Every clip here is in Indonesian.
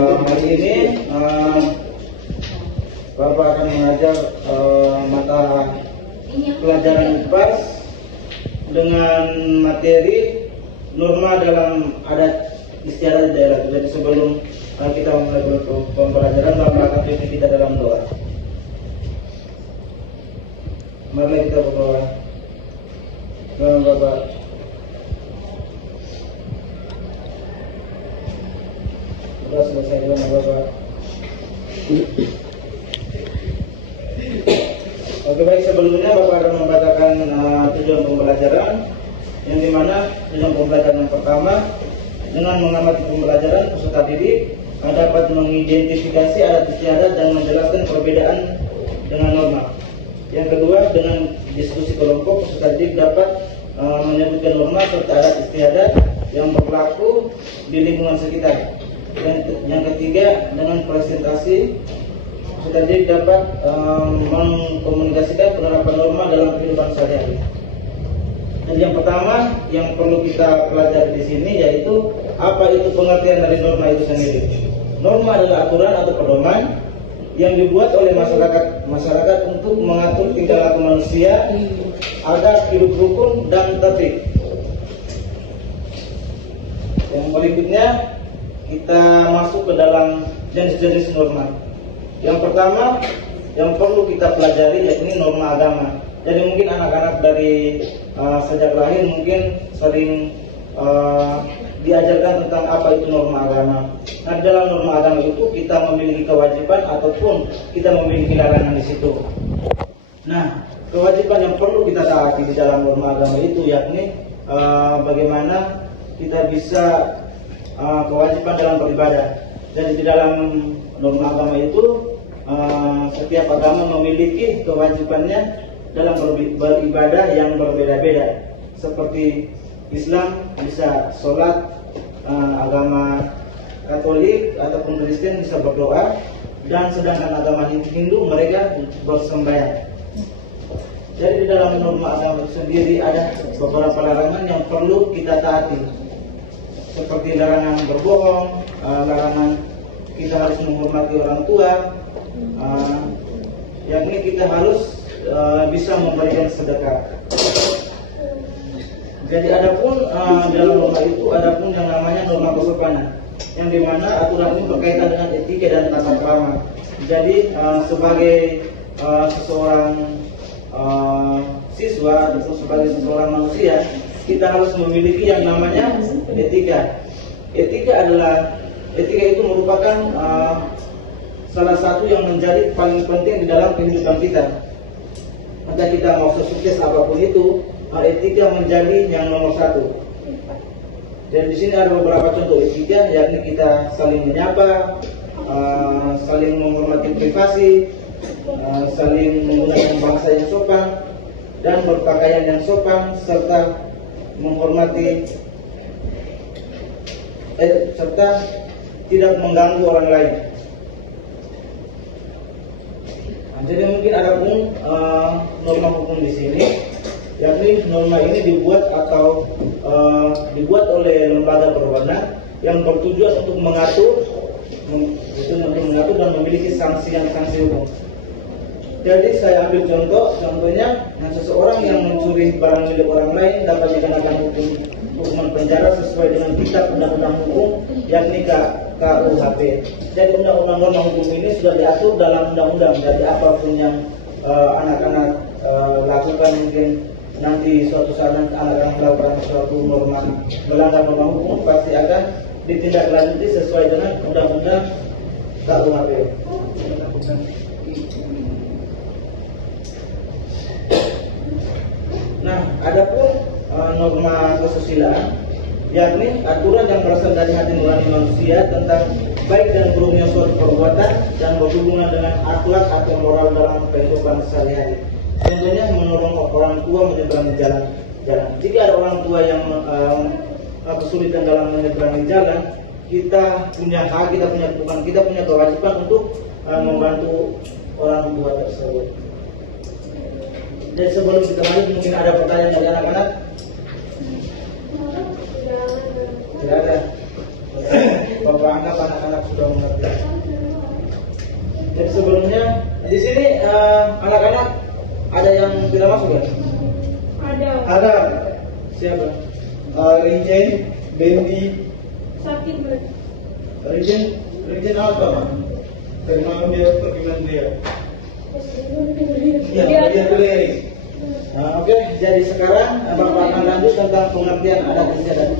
hari ini Bapak akan mengajar mata pelajaran IPAS dengan materi norma dalam adat istiadat di daerah. Jadi sebelum kita mulai pembelajaran, Bapak akan pimpin kita dalam doa. Mari kita berdoa. Doa Bapak. Sudah selesai doa Bapak. Oke, baik, sebelumnya Bapak akan membacakan tujuan pembelajaran, yang dimana tujuan pembelajaran yang pertama, dengan mengamati pembelajaran peserta didik dapat mengidentifikasi adat istiadat dan menjelaskan perbedaan dengan norma. Yang kedua, dengan diskusi kelompok peserta didik dapat menyebutkan norma serta adat istiadat yang berlaku di lingkungan sekitar. Dan yang ketiga, dengan presentasi peserta didik dapat mengkomunikasikan penerapan norma dalam kehidupan sehari-hari. Jadi yang pertama yang perlu kita pelajari di sini yaitu apa itu pengertian dari norma itu sendiri. Norma adalah aturan atau pedoman yang dibuat oleh masyarakat untuk mengatur tingkah laku manusia agar hidup rukun dan tertib. Yang berikutnya kita masuk ke dalam jenis-jenis norma. Yang pertama yang perlu kita pelajari yakni norma agama. Jadi mungkin anak-anak dari sejak lahir mungkin sering diajarkan tentang apa itu norma agama. Nah, di dalam norma agama itu kita memiliki kewajiban ataupun kita memiliki larangan di situ. Nah, kewajiban yang perlu kita taati di dalam norma agama itu yakni bagaimana kita bisa kewajiban dalam beribadah. Jadi di dalam norma agama itu setiap agama memiliki kewajibannya dalam beribadah yang berbeda-beda. Seperti Islam bisa sholat, agama Katolik ataupun Kristen bisa berdoa, dan sedangkan agama Hindu mereka bersembahyang. Jadi di dalam norma agama itu sendiri ada beberapa larangan yang perlu kita taati, seperti larangan berbohong, larangan kita harus menghormati orang tua, yakni kita harus bisa memberikan sedekah. Jadi adapun dalam norma itu adapun yang namanya norma kesopanan, yang dimana aturan ini berkaitan dengan etika dan tata krama. Jadi sebagai seseorang siswa atau sebagai seseorang manusia, kita harus memiliki yang namanya etika. Etika itu merupakan salah satu yang menjadi paling penting di dalam kehidupan kita. Maka kita mau sukses apapun itu, etika menjadi yang nomor satu. Dan di sini ada beberapa contoh etika, yakni kita saling menyapa, saling menghormati privasi, saling menggunakan bahasa yang sopan dan berpakaian yang sopan, serta menghormati serta tidak mengganggu orang lain. Jadi mungkin ada pun norma hukum di sini, yakni norma ini dibuat oleh lembaga berwenang yang bertujuan untuk mengatur dan memiliki sanksi hukum. Jadi saya ambil contohnya, seseorang yang mencuri barang milik orang lain dapat dikenakan hukuman penjara sesuai dengan kitab undang-undang hukum, yakni KUHP. Jadi undang-undang norma hukum ini sudah diatur dalam undang-undang. Jadi apapun yang anak-anak lakukan, mungkin nanti suatu saat anak-anak melakukan suatu norma melanggar norma hukum, pasti akan ditindaklanjuti sesuai dengan undang-undang KUHP. Nah, adapun norma kesusilaan, yakni aturan yang berasal dari hati nurani manusia tentang baik dan buruknya suatu perbuatan dan berhubungan dengan akhlak atau moral dalam kehidupan sehari-hari. Contohnya menolong orang tua menyeberangi jalan. Jika ada orang tua yang kesulitan dalam menyeberangi jalan, kita punya hak, kita punya kewajiban untuk membantu orang tua tersebut. Dan sebelum kita lanjut, mungkin ada pertanyaan dari anak-anak? Tidak ada. Bapak anggap anak-anak sudah mengerti. Jadi sebelumnya di sini anak-anak ada yang tidak masuk ya? Ada. Siapa? Rijen, Bendi. Sakit berat. Rijen apa? Dari mana dia pergilan dia? Ya, dia boleh. Oke, jadi sekarang Bapak akan lanjut tentang pengertian adat istiadat.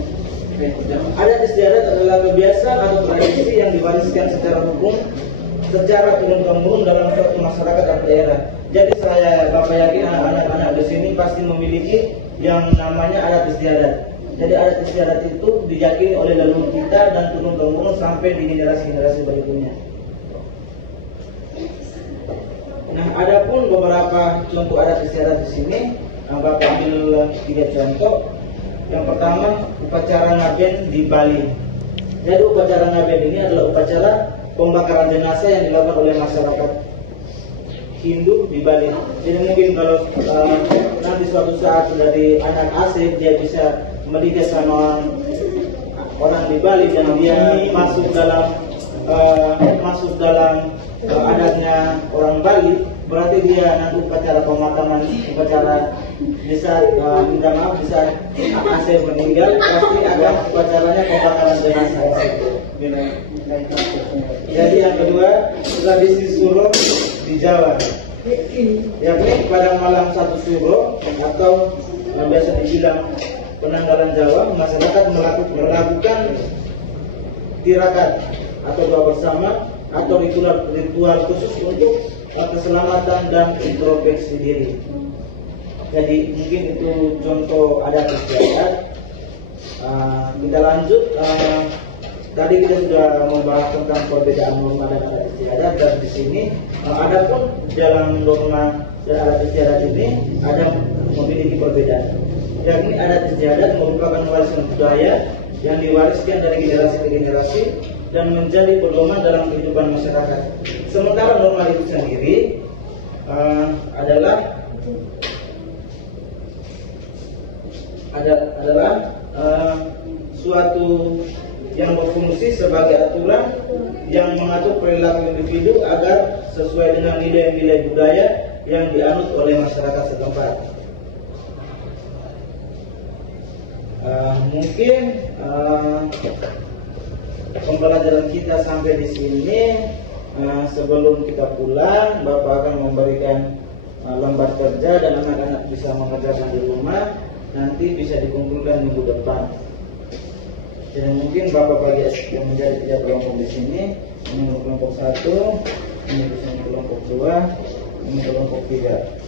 Adat istiadat adalah kebiasaan atau tradisi yang diwariskan secara hukum secara turun-temurun dalam suatu masyarakat atau daerah. Jadi Bapak yakin anak-anak di sini pasti memiliki yang namanya adat istiadat. Jadi adat istiadat itu diyakini oleh leluhur kita dan turun-temurun sampai di generasi-generasi berikutnya. Nah, ada pun beberapa contoh adat istiadat di sini. Bapak ambil 3 contoh. Yang pertama, upacara ngaben di Bali. Jadi upacara ngaben ini adalah upacara pembakaran jenazah yang dilakukan oleh masyarakat Hindu di Bali. Jadi mungkin kalau nanti suatu saat dari anak asing dia bisa menikah sama orang di Bali dan dia masuk dalam adatnya orang Bali, berarti dia nanti upacara pemakaman, upacara bisa minta maaf bisa Asep meninggal, pasti ada upacaranya pembakaran jenazah. Jadi yang kedua, tradisi suro di Jawa, yakni pada malam 1 suro atau yang biasa dibilang penanggalan Jawa, masyarakat melakukan tirakat atau doa bersama atau ritual khusus untuk keselamatan dan introspeksi diri. Jadi mungkin itu contoh adat istiadat. Kita lanjut. Tadi kita sudah membahas tentang perbedaan norma dan adat istiadat, dan di sini ada pun dalam norma dan adat istiadat ini ada memiliki perbedaan. Yakni adat istiadat merupakan warisan budaya yang diwariskan dari generasi ke generasi dan menjadi pedoman dalam kehidupan masyarakat. Sementara norma itu sendiri adalah suatu yang berfungsi sebagai aturan yang mengatur perilaku individu agar sesuai dengan nilai-nilai budaya yang dianut oleh masyarakat setempat. Mungkin pembelajaran kita sampai di sini. Sebelum kita pulang, Bapak akan memberikan lembar kerja dan anak-anak bisa mengerjakan di rumah. Nanti bisa dikumpulkan minggu depan. Jadi mungkin Bapak bagi yang menjadi 3 kelompok di sini. Ini kelompok 1, ini kelompok 2, ini kelompok 3.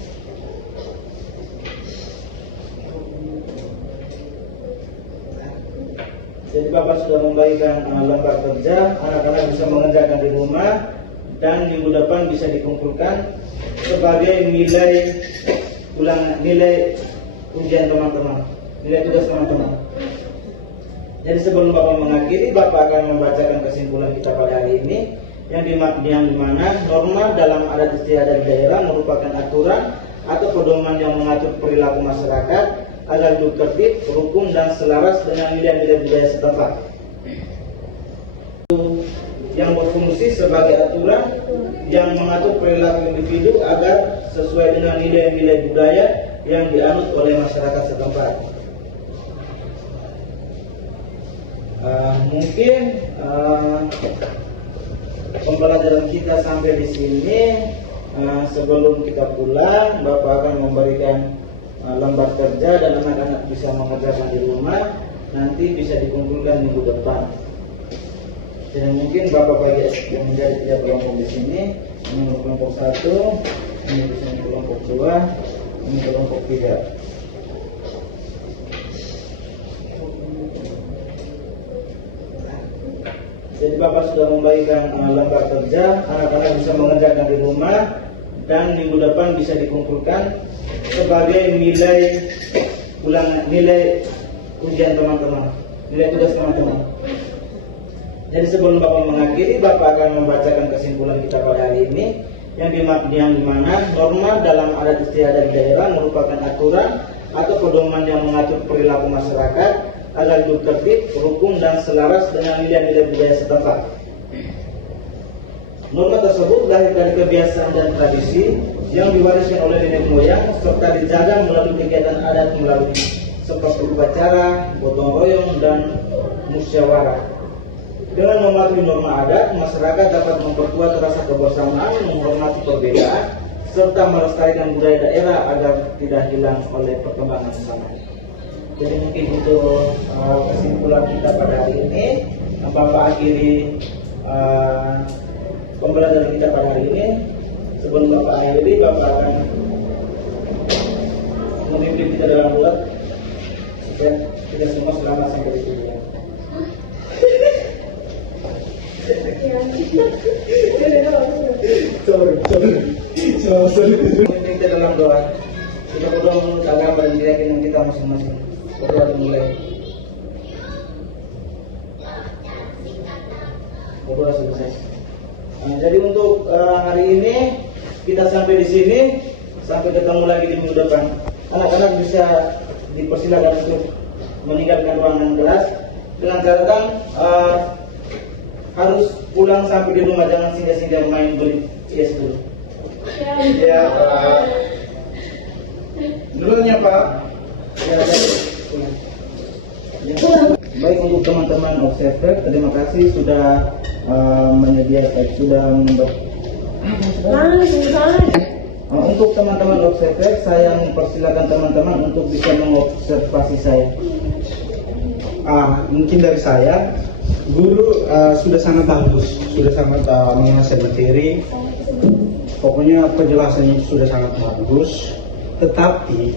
Jadi Bapak sudah membagikan lembar kerja, anak-anak bisa mengerjakan di rumah dan minggu depan bisa dikumpulkan sebagai nilai ujian teman-teman, nilai tugas teman-teman. Jadi sebelum Bapak mengakhiri, Bapak akan membacakan kesimpulan kita pada hari ini yang dimana norma dalam adat istiadat daerah merupakan aturan atau pedoman yang mengatur perilaku masyarakat agar hidup tertib, rukun dan selaras dengan nilai-nilai budaya setempat. Yang berfungsi sebagai aturan yang mengatur perilaku individu agar sesuai dengan nilai-nilai budaya yang dianut oleh masyarakat setempat. Mungkin pembelajaran kita sampai di sini. Sebelum kita pulang, Bapak akan memberikan lembar kerja dan anak-anak bisa mengerjakan di rumah. Nanti bisa dikumpulkan minggu depan. Dan mungkin Bapak bagi yang menjadi 3 kelompok di sini. Ini kelompok 1, ini kelompok 2, ini kelompok 3. Jadi Bapak sudah membagikan lembar kerja, anak-anak bisa mengerjakan di rumah dan minggu depan bisa dikumpulkan sebagai nilai ujian teman-teman, nilai tugas teman-teman. Jadi sebelum Bapak mengakhiri, Bapak akan membacakan kesimpulan kita pada hari ini yang dimana norma dalam adat istiadat daerah merupakan aturan atau pedoman yang mengatur perilaku masyarakat agar hidup tertib, rukun, dan selaras dengan nilai-nilai budaya setempat. Norma tersebut lahir dari kebiasaan dan tradisi yang diwariskan oleh nenek moyang serta dijaga melalui kegiatan adat melalui seperti upacara, gotong royong, dan musyawarah. Dengan mematuhi norma adat, masyarakat dapat memperkuat rasa kebersamaan, menghormati perbedaan, serta melestarikan budaya daerah agar tidak hilang oleh perkembangan zaman. Jadi mungkin itu kesimpulan kita pada hari ini. Bapak akhiri pembelajaran kita pada hari ini. Sebelum Bapak akhiri, Bapak akan memimpin kita dalam doa supaya kita semua selamat sampai di tujuan. Sorry. Kita dalam doa. Kita berdoa menurut agama dan keyakinan kita masing-masing. Berdoa dimulai. Berdoa selesai. Jadi untuk hari ini kita sampai di sini. Sampai ketemu lagi di minggu depan. Anak-anak bisa dipersilakan untuk meninggalkan ruangan kelas dengan catatan harus pulang sampai di rumah, jangan singgah-singgah main beli CS dulu. Ya, Pak. Dulunya, Pak. Ya. Baik, untuk teman-teman observer, terima kasih sudah menyediakan, sudah untuk teman-teman observer, saya mempersilakan teman-teman untuk bisa mengobservasi saya. Mungkin dari saya, guru sudah sangat bagus, sudah sangat menguasai materi. Pokoknya penjelasannya sudah sangat bagus. Tetapi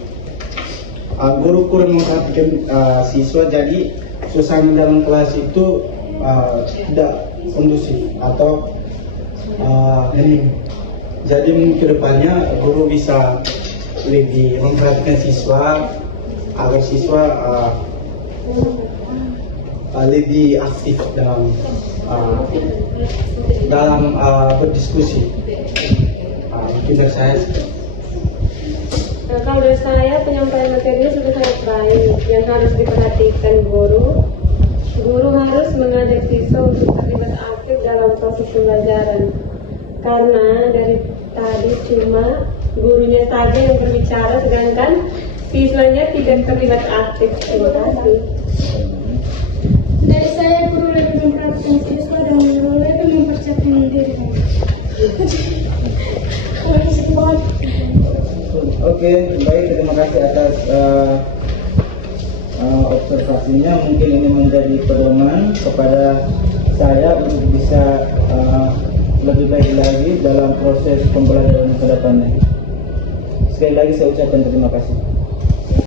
guru kurang memperhatikan siswa, jadi suasana dalam kelas itu tidak kondusif atau hening. Jadi mungkin kedepannya guru bisa lebih memperhatikan siswa agar siswa lebih aktif dalam berdiskusi. Mungkin dari saya. Nah, kalau dari saya penyampaian materinya sudah sangat baik. Yang harus diperhatikan guru harus mengajak siswa untuk terlibat aktif dalam proses pembelajaran. Karena dari tadi cuma gurunya saja yang berbicara, sedangkan siswanya tidak terlibat aktif. Terima kasih. Dari saya, guru lebih memperhatikan siswa dan guru lebih mempersiapkan diri. Oke, baik, terima kasih atas observasinya. Mungkin ini menjadi pedoman kepada saya untuk bisa lebih baik lagi dalam proses pembelajaran ke depannya. Sekali lagi saya ucapkan terima kasih.